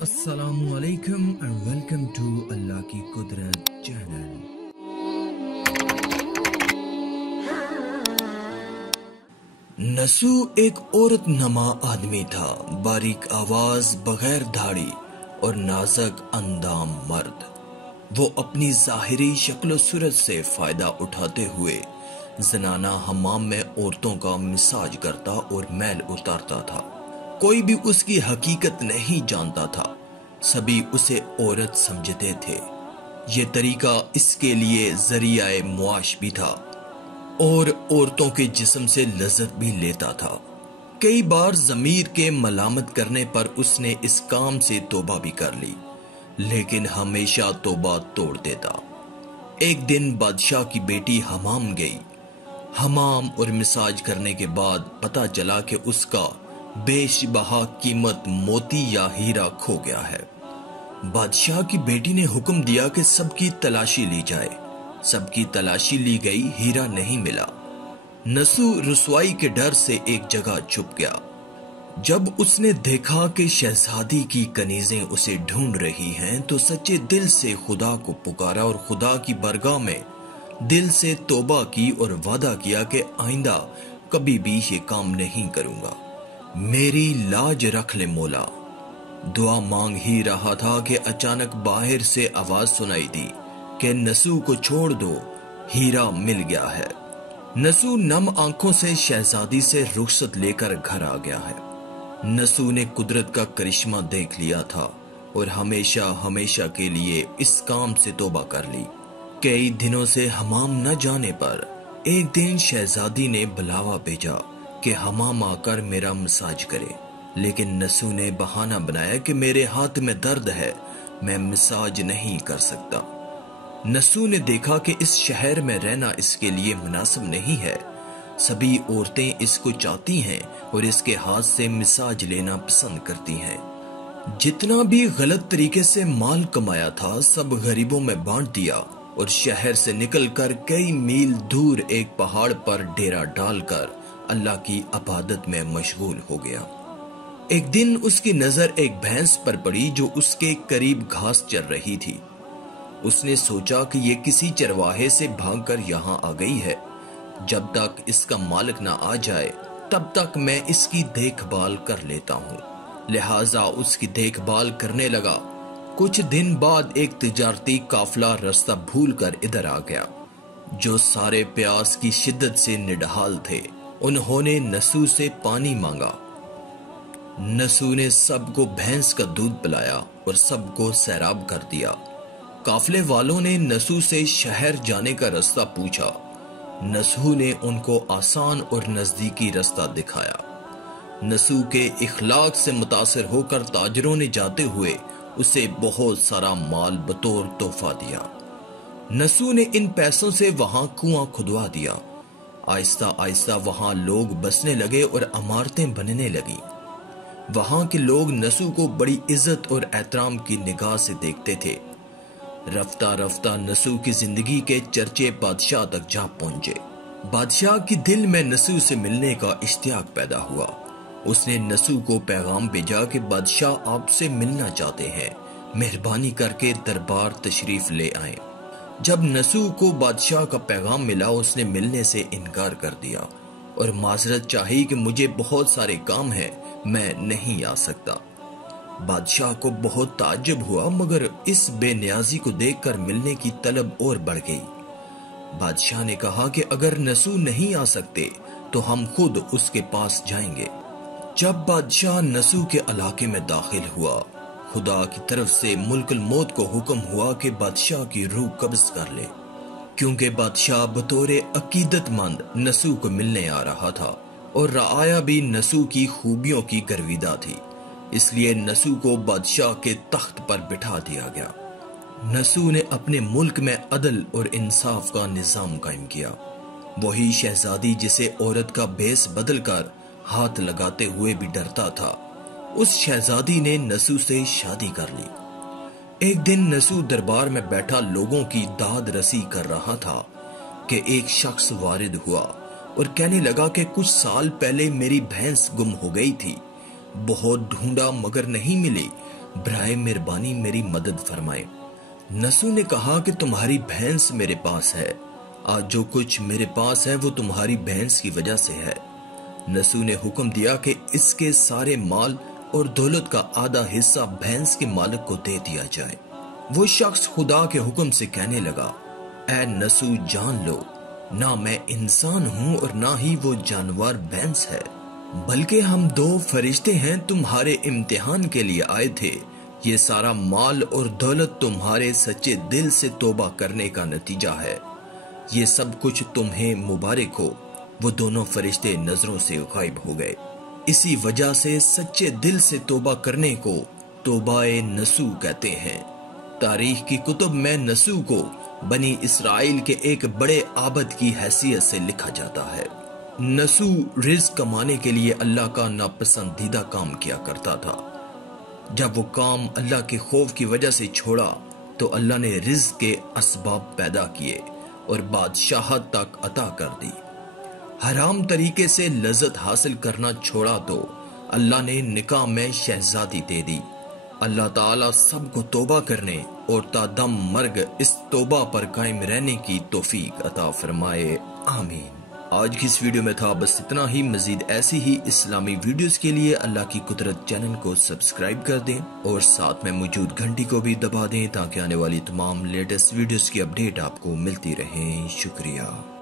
السلام علیکم and welcome to اللہ کی قدرت چینل۔ نسو ایک عورت نما آدمی تھا، باریک آواز، بغیر دھاڑی اور نازک اندام مرد۔ وہ اپنی ظاہری شکل و صورت سے فائدہ اٹھاتے ہوئے زنانہ حمام میں عورتوں کا مساج کرتا اور میل اتارتا تھا۔ کوئی بھی اس کی حقیقت نہیں جانتا تھا، سبھی اسے عورت سمجھتے تھے۔ یہ طریقہ اس کے لیے ذریعہ معاش بھی تھا اور عورتوں کے جسم سے لذت بھی لیتا تھا۔ کئی بار ضمیر کے ملامت کرنے پر اس نے اس کام سے توبہ بھی کر لی، لیکن ہمیشہ توبہ توڑ دیتا۔ ایک دن بادشاہ کی بیٹی حمام گئی۔ حمام اور مساج کرنے کے بعد پتہ چلا کہ اس کا بیش بہا قیمت موتی یا ہیرا کھو گیا ہے۔ بادشاہ کی بیٹی نے حکم دیا کہ سب کی تلاشی لی جائے۔ سب کی تلاشی لی گئی، ہیرا نہیں ملا۔ نسو رسوائی کے ڈر سے ایک جگہ چھپ گیا۔ جب اس نے دیکھا کہ شہزادی کی کنیزیں اسے ڈھونڈ رہی ہیں تو سچے دل سے خدا کو پکارا اور خدا کی بارگاہ میں دل سے توبہ کی اور وعدہ کیا کہ آئندہ کبھی بھی یہ کام نہیں کروں گا، میری لاج رکھ لے مولا۔ دعا مانگ ہی رہا تھا کہ اچانک باہر سے آواز سنائی دی کہ نسو کو چھوڑ دو، ہیرا مل گیا ہے۔ نسو نم آنکھوں سے شہزادی سے رخصت لے کر گھر آ گیا ہے۔ نسو نے قدرت کا کرشمہ دیکھ لیا تھا اور ہمیشہ ہمیشہ کے لیے اس کام سے توبہ کر لی۔ کئی دنوں سے حمام نہ جانے پر ایک دن شہزادی نے بلاوا بھیجا کہ حمام آ کر میرا مساج کرے، لیکن نسو نے بہانہ بنایا کہ میرے ہاتھ میں درد ہے، میں مساج نہیں کر سکتا۔ نسو نے دیکھا کہ اس شہر میں رہنا اس کے لیے مناسب نہیں ہے۔ سبھی عورتیں اس کو چاہتی ہیں اور اس کے ہاتھ سے مساج لینا پسند کرتی ہیں۔ جتنا بھی غلط طریقے سے مال کمایا تھا سب غریبوں میں بانٹ دیا اور شہر سے نکل کر کئی میل دور ایک پہاڑ پر ڈیرا ڈال کر اللہ کی عبادت میں مشغول ہو گیا۔ ایک دن اس کی نظر ایک بھینس پر پڑی جو اس کے قریب گھاس چر رہی تھی۔ اس نے سوچا کہ یہ کسی چرواہے سے بھاگ کر یہاں آ گئی ہے، جب تک اس کا مالک نہ آ جائے تب تک میں اس کی دیکھ بھال کر لیتا ہوں۔ لہٰذا اس کی دیکھ بھال کرنے لگا۔ کچھ دن بعد ایک تجارتی قافلہ رستہ بھول کر ادھر آ گیا، جو سارے پیاس کی شدت سے نڈھال تھے۔ انہوں نے نسو سے پانی مانگا۔ نسو نے سب کو بھینس کا دودھ پلایا اور سب کو سیراب کر دیا۔ قافلے والوں نے نسو سے شہر جانے کا رستہ پوچھا۔ نسو نے ان کو آسان اور نزدیکی رستہ دکھایا۔ نسو کے اخلاق سے متاثر ہو کر تاجروں نے جاتے ہوئے اسے بہت سارا مال بطور تحفہ دیا۔ نسو نے ان پیسوں سے وہاں کنواں کھدوا دیا۔ آہستہ آہستہ وہاں لوگ بسنے لگے اور عمارتیں بننے لگیں۔ وہاں کے لوگ نسو کو بڑی عزت اور احترام کی نگاہ سے دیکھتے تھے۔ رفتہ رفتہ نسو کی زندگی کے چرچے بادشاہ تک جا پہنچے۔ بادشاہ کی دل میں نسو سے ملنے کا اشتیاق پیدا ہوا۔ اس نے نسو کو پیغام بھیجا کہ بادشاہ آپ سے ملنا چاہتے ہیں، مہربانی کر کے دربار تشریف لے آئیں۔ جب نسو کو بادشاہ کا پیغام ملا اس نے ملنے سے انکار کر دیا اور معذرت چاہی کہ مجھے بہت سارے کام ہیں، میں نہیں آ سکتا۔ بادشاہ کو بہت تعجب ہوا، مگر اس بے نیازی کو دیکھ کر ملنے کی طلب اور بڑھ گئی۔ بادشاہ نے کہا کہ اگر نسو نہیں آ سکتے تو ہم خود اس کے پاس جائیں گے۔ جب بادشاہ نسو کے علاقے میں داخل ہوا، خدا کی طرف سے ملک الموت کو حکم ہوا کہ بادشاہ کی روح قبض کر لے، کیونکہ بادشاہ بطور عقیدت مند نسو کو ملنے آ رہا تھا اور رعایا بھی نسو کی خوبیوں کی گرویدہ تھی، اس لیے نسو کو بادشاہ کے تخت پر بٹھا دیا گیا۔ نسو نے اپنے ملک میں عدل اور انصاف کا نظام قائم کیا۔ وہی شہزادی جسے عورت کا بھیس بدل کر ہاتھ لگاتے ہوئے بھی ڈرتا تھا، اس شہزادی نے نسو سے شادی کر لی۔ ایک دن نسو دربار میں بیٹھا لوگوں کی داد رسی کر رہا تھا کہ ایک شخص وارد ہوا اور کہنے لگا کہ کچھ سال پہلے میری بھینس گم ہو گئی تھی، بہت ڈھونڈا مگر نہیں ملی، برائے مہربانی میری مدد فرمائے۔ نسو نے کہا کہ تمہاری بھینس میرے پاس ہے، آج جو کچھ میرے پاس ہے وہ تمہاری بھینس کی وجہ سے ہے۔ نسو نے حکم دیا کہ اس کے سارے مال اور دولت کا آدھا حصہ بھینس کے مالک کو دے دیا جائے۔ وہ شخص خدا کے حکم سے کہنے لگا، اے نسو جان لو، نہ میں انسان ہوں اور نہ ہی وہ جانور بھینس ہے، بلکہ ہم دو فرشتے ہیں تمہارے امتحان کے لیے آئے تھے۔ یہ سارا مال اور دولت تمہارے سچے دل سے توبہ کرنے کا نتیجہ ہے۔ یہ سب کچھ تمہیں مبارک ہو۔ وہ دونوں فرشتے نظروں سے غائب ہو گئے۔ اسی وجہ سے سچے دل سے توبہ کرنے کو توبہ نسو کہتے ہیں۔ تاریخ کی کتب میں نسو کو بنی اسرائیل کے ایک بڑے عابد کی حیثیت سے لکھا جاتا ہے۔ نسو رزق کمانے کے لیے اللہ کا ناپسندیدہ کام کیا کرتا تھا۔ جب وہ کام اللہ کے خوف کی وجہ سے چھوڑا تو اللہ نے رزق کے اسباب پیدا کیے اور بادشاہت تک عطا کر دی۔ حرام طریقے سے لذت حاصل کرنا چھوڑا تو اللہ نے نکاح میں شہزادی دے دی۔ اللہ تعالیٰ سب کو توبہ کرنے اور تا دم مرگ اس توبہ پر قائم رہنے کی توفیق عطا فرمائے، آمین۔ آج کی اس ویڈیو میں تھا بس اتنا ہی۔ مزید ایسی ہی اسلامی ویڈیوز کے لیے اللہ کی قدرت چینل کو سبسکرائب کر دیں اور ساتھ میں موجود گھنٹی کو بھی دبا دیں تاکہ آنے والی تمام لیٹسٹ ویڈیوز کی اپڈیٹ آپ کو ملتی رہیں۔ شکریہ۔